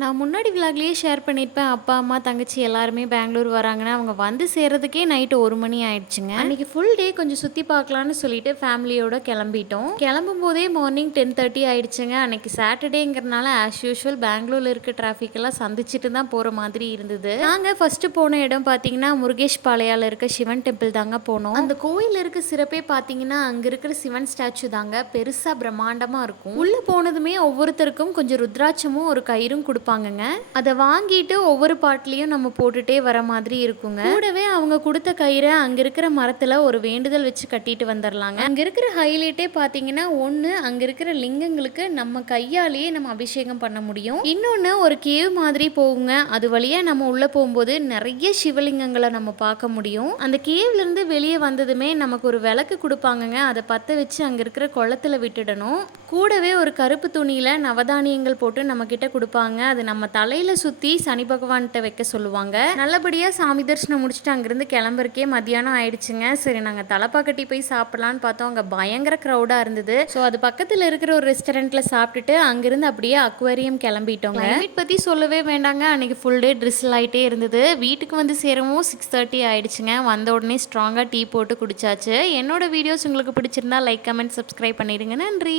நான் முன்னாடி விலாக்லேயே ஷேர் பண்ணியிருப்பேன். அப்பா, அம்மா, தங்கச்சி எல்லாருமே பெங்களூர் வராங்கன்னா, அவங்க வந்து சேர்றதுக்கே நைட்டு 1 மணி ஆயிடுச்சுங்க. அன்னைக்கு ஃபுல் டே கொஞ்சம் சுத்தி பார்க்கலான்னு சொல்லிட்டு ஃபேமிலியோட கிளம்பிட்டோம். கிளம்பும்போதே மார்னிங் 10:30 ஆயிடுச்சுங்க. அன்னைக்கு சாட்டர்டேங்கிறனால ஆஸ் யூஷுவல் பெங்களூர்ல இருக்க டிராஃபிக் எல்லாம் சந்திச்சுட்டு தான் போற மாதிரி இருந்தது. நாங்க ஃபர்ஸ்ட் போன இடம் பார்த்தீங்கன்னா, முருகேஷ் பாளையால இருக்க சிவன் டெம்பிள் தாங்க போனோம். அந்த கோயில் இருக்க சிறப்பே பார்த்தீங்கன்னா, அங்க இருக்கிற சிவன் ஸ்டாச்சு தாங்க பெருசா பிரம்மாண்டமா இருக்கும். உள்ள போனதுமே ஒவ்வொருத்தருக்கும் கொஞ்சம் ருத்ராட்சமும் ஒரு கயிறும் கொடுப்பாங்கங்க. அதை வாங்கிட்டு ஒவ்வொரு பாட்டிலையும் நம்ம போட்டுட்டே வர மாதிரி இருக்குங்க. கூடவே அவங்க கொடுத்த கயிறை அங்க இருக்கிற மரத்துல ஒரு வேண்டுதல் வச்சு கட்டிட்டு வந்துடலாங்க. அங்க இருக்கிற ஹைலைட்டே பாத்தீங்கன்னா, ஒண்ணு அங்க இருக்கிற லிங்கங்களுக்கு நம்ம கையாலேயே நம்ம அபிஷேகம் பண்ண முடியும். இன்னொன்னு ஒரு கேவ் மாதிரி போகுங்க. அது வழியா நம்ம உள்ள போகும்போது நிறைய சிவலிங்கங்களை நம்ம பார்க்க முடியும். அந்த கேவ்ல இருந்து வெளியே வந்ததுமே நமக்கு ஒரு விளக்கு கொடுப்பாங்கங்க. அதை பத்த வச்சு அங்க இருக்கிற குளத்துல விட்டுடணும். கூடவே ஒரு கருப்பு துணியில நவதானியங்கள் போட்டு நம்ம கிட்ட கொடுப்பாங்க. அது நம்ம தலையில சுத்தி சனி பகவான்கிட்ட வைக்க சொல்லுவாங்க. நல்லபடியா சாமி தரிசனம் முடிச்சுட்டு அங்கிருந்து கிளம்புறக்கே மதியானம் ஆயிடுச்சுங்க. சரி, நாங்க தலப்பாக்கட்டி போய் சாப்பிடலான்னு பார்த்தோம். அங்க பயங்கர க்ரௌடா இருந்தது. ஸோ அது பக்கத்துல இருக்கிற ஒரு ரெஸ்டாரண்ட்ல சாப்பிட்டுட்டு அங்கிருந்து அப்படியே அக்வேரியம் கிளம்பிட்டோங்க. கிளைமேட் பத்தி சொல்லவே வேண்டாங்க. அன்னைக்கு ஃபுல் டே ட்ரிஸ்ல் ஆயிட்டே இருந்தது. வீட்டுக்கு வந்து சேரவும் 6:30 ஆயிடுச்சுங்க. வந்த உடனே ஸ்ட்ராங்கா டீ போட்டு குடிச்சாச்சு. என்னோட வீடியோஸ் உங்களுக்கு பிடிச்சிருந்தா லைக், கமெண்ட், சப்ஸ்கிரைப் பண்ணிடுங்க. நன்றி.